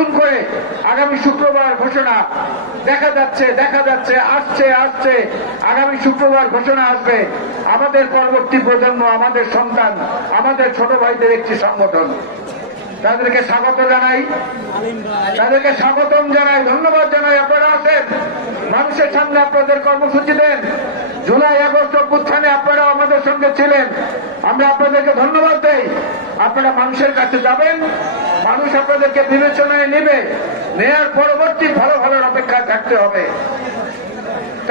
নতুন করে আগামী শুক্রবার ঘোষণা। দেখা যাচ্ছে দেখা যাচ্ছে, আসছে আসছে। আগামী শুক্রবার ঘোষণা আসবে। আমাদের পরবর্তী প্রজন্ম, আমাদের সন্তান, আমাদের ছোট ভাইদের একটি সংগঠন। তাদেরকে স্বাগত জানাই। তাদেরকে স্বাগতম জানাই, ধন্যবাদ জানাই। আপনারা আসেন মানুষের সামনে আপনাদের কর্মসূচি দেন। জুলাই, আগস্ট অভ্যুত্থানে আপনারা আমাদের সঙ্গে ছিলেন। আমরা আপনাদেরকে ধন্যবাদ দেই। আপনারা মানুষের কাছে যাবেন। মানুষ আপনাদেরকে বিবেচনায় নেবে, নেয়ার পরবর্তী ভালো ভালোর অপেক্ষায় থাকতে হবে।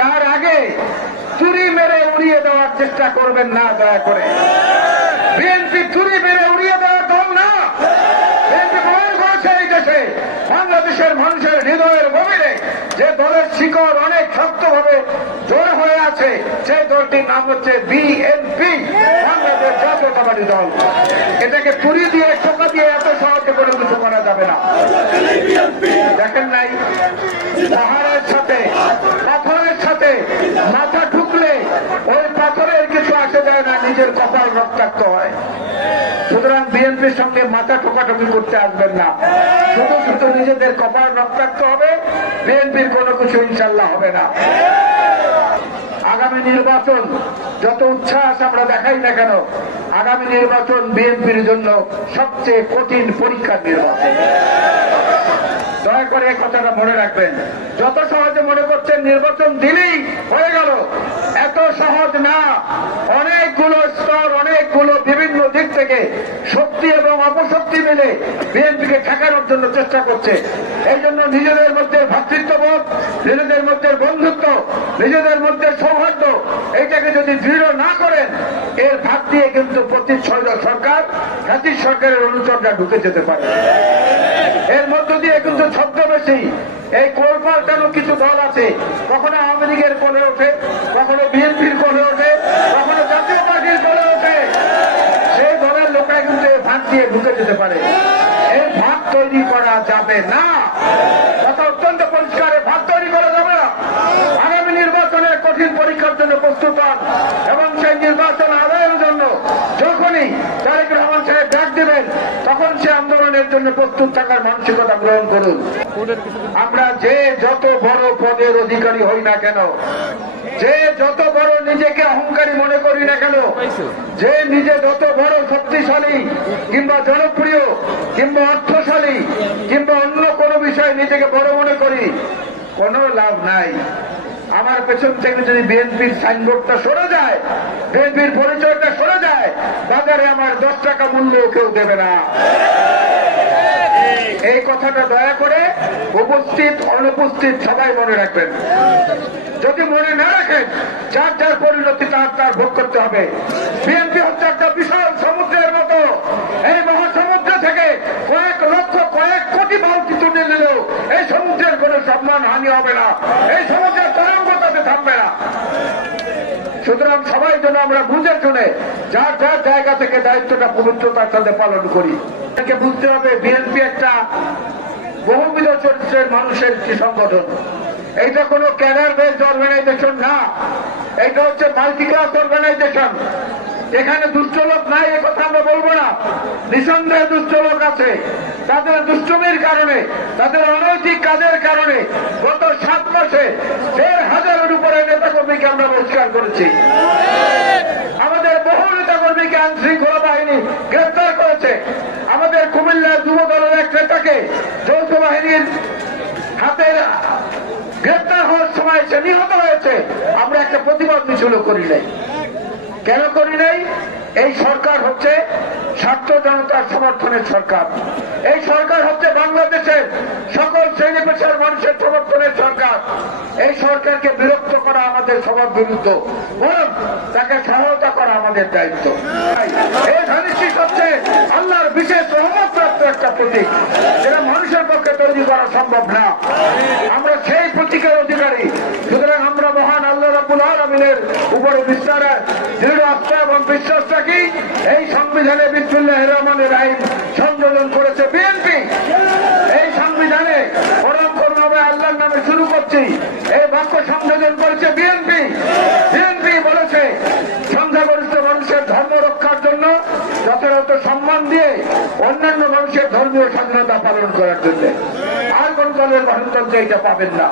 তার আগে চুরি মেরে উড়িয়ে দেওয়ার চেষ্টা করবেন না, দয়া করে। বিএনপি চুরি মেরে উড়িয়ে দেওয়ার দল না। বিএনপি প্রমাণ করেছে এই দেশে, বাংলাদেশের মানুষের হৃদয়ের গভীরে যে দলের শিকড় অনেক শক্তভাবে জোর হয়ে আছে, সেই দলটির নাম হচ্ছে বিএনপি, বাংলাদেশ জাতীয়তাবাদী দল। এটাকে চুরি দিয়ে টোকা দিয়ে এত সহজে কোনো কিছু করা যাবে না দেখেন নাই পাহাড়ের সাথে পাথরের সাথে মাথা ঢুকলে ওই পাথরের কিছু আসে যায় না, নিজের কপাল রক্তাক্ত হয়। সুতরাং বিএনপির সঙ্গে মাথা ঠোকাঠুকি করতে আসবেন না। শুধু শুধু নিজেদের কপাল রক্তাক্ত হবে, বিএনপির কোনো কিছু ইনশাল্লাহ হবে না। আগামী নির্বাচন যত উচ্ছ্বাস আমরা দেখাই না কেন, আগামী নির্বাচন বিএনপির জন্য সবচেয়ে কঠিন পরীক্ষার নির্বাচন। দয়া করে এই কথাটা মনে রাখবেন। যত সহজে মনে করছেন নির্বাচন দিলেই হয়ে গেল। এত সহজ না। অনেকগুলো স্তর, অনেকগুলো বিভিন্ন দিক থেকে শক্তি এবং অপশক্তি মিলে বিএনপিকে ঠেকানোর জন্য চেষ্টা করছে। এই জন্য নিজেদের মধ্যে ভ্রাতৃত্ববোধ নিজেদের মধ্যে বন্ধুত্ব, নিজেদের মধ্যে সৌহার্দ্য এইটাকে যদি দৃঢ় না করেন, এর ভাগ দিয়ে কিন্তু প্রতি সরকার, জাতির সরকারের অনুচরটা ঢুকে যেতে পারে। এর মধ্য দিয়ে কিন্তু ছদ্মবেশী এই কোল পাল্টানো কিছু দল আছে? কখনো আওয়ামী লীগের কোলে ওঠে, কখনো বিএনপির কোলে ওঠে, কখনো জাতীয় পার্টির কোলে ওঠে। সেই দলের লোকরা কিন্তু এই ভাগ দিয়ে ঢুকে যেতে পারে। এই ভাগ তৈরি করা যাবে না। কথা অত্যন্ত পরিষ্কার ভাগ তৈরি করা যাবে না। আগামী নির্বাচনের কঠিন পরীক্ষার জন্য প্রস্তুত হন এবং সেই নির্বাচন আদায়ের জন্য যখনই তারেক রহমান সাহেব ডাক দেবেন তখন সে আন্দোলনের জন্য প্রস্তুত থাকার মানসিকতা গ্রহণ করুন। আমরা যে যত বড় পদের অধিকারী হই না কেন, যে যত বড় নিজেকে অহংকারী মনে করি না কেন, যে নিজে যত বড় শক্তিশালী কিংবা জনপ্রিয় কিংবা অর্থশালী কিংবা অন্য কোনো বিষয়ে নিজেকে বড় মনে করি, কোনো লাভ নাই। আমার পেছন থেকে যদি বিএনপির সাইনবোর্ডটা সরে যায়, বিএনপির পরিচয়টা সরে যায়, বাজারে আমার দশ টাকা মূল্য কেউ দেবে না। এই কথাটা দয়া করে উপস্থিত, অনুপস্থিত সবাই মনে রাখবেন। যদি মনে না রাখেন, যার যার পরিণতি তার তার ভোগ করতে হবে। বিএনপি হচ্ছে একটা বিশাল সমুদ্রের মতো। এই মহাসমুদ্র থেকে কয়েক লক্ষ, কয়েক কোটি বালতি তুলে নিলেও এই সমুদ্রের কোনো সম্মান, হানি হবে না। এই সমুদ্রের তরঙ্গ তাতে থামবে না। সুতরাং সবাই যেন আমরা বুঝে শুনে যার যার জায়গা থেকে দায়িত্বটা পবিত্রতার সাথে পালন করি। বুঝতে হবে, বিএনপি বহুবিধ চরিত্রের মানুষের একটি সংগঠন। এইটা কোনো ক্যাডার বেসড অর্গানাইজেশন না। এটা হচ্ছে মাল্টি ক্লাস অর্গানাইজেশন। এখানে দুষ্ট লোক নাই কথা আমরা বলব না। নিঃসন্দেহে দুষ্ট লোক আছে। তাদের দুষ্টমির কারণে, তাদের অনৈতিক কাজের কারণে গত সাত মাসে দেড় হাজারের উপরে নেতা কর্মীকে আমরা বহিষ্কার করেছি। আমাদের বহু নেতা কর্মীকে আইন শৃঙ্খলা বাহিনী গ্রেপ্তার করেছে। আমাদের কুমিল্লা যুব নেতাকে যৌথ বাহিনীর হাতের গ্রেপ্তার হওয়ার সময় সে নিহত হয়েছে। আমরা একটা প্রতিবাদ মিছিল করি নাই। কেন করি নাই? এই সরকার হচ্ছে স্বার্থ জনতার সমর্থনের সরকার। এই সরকার হচ্ছে বাংলাদেশের সকল শ্রেণি পেশার মানুষের সমর্থনের সরকার। এই সরকারকে বিরক্ত করা আমাদের সবার বিরুদ্ধ। বরং তাকে সহায়তা করা আমাদের দায়িত্ব। এই ধানিশিস হচ্ছে আল্লাহর বিশেষ একটা প্রতীক, যেটা মানুষের পক্ষে তৈরি করা সম্ভব না। আমরা সেই প্রতীকের অধিকারী। সুতরাং আমরা মহান আল্লাহ রাবুল আলমিনের উপরে বিস্তার দৃঢ় আস্থা এবং বিশ্বাস রাখি। এই সংবিধানে বিসমুল্লাহ রহমানের আইন সংযোজন করেছে বিএনপি। এই সংবিধানে পরম করুণাময় আল্লাহর নামে শুরু করছি এই বাক্য সংযোজন করেছে বিএনপি বিএনপি বলেছে সংখ্যাগরিষ্ঠ মানুষের ধর্ম রক্ষার জন্য যথাযথ সম্মান দিয়ে অন্যান্য মানুষের ধর্মীয় স্বাধীনতা পালন করার জন্য। আর কোন দলের গণতন্ত্রে এটা পাবেন না।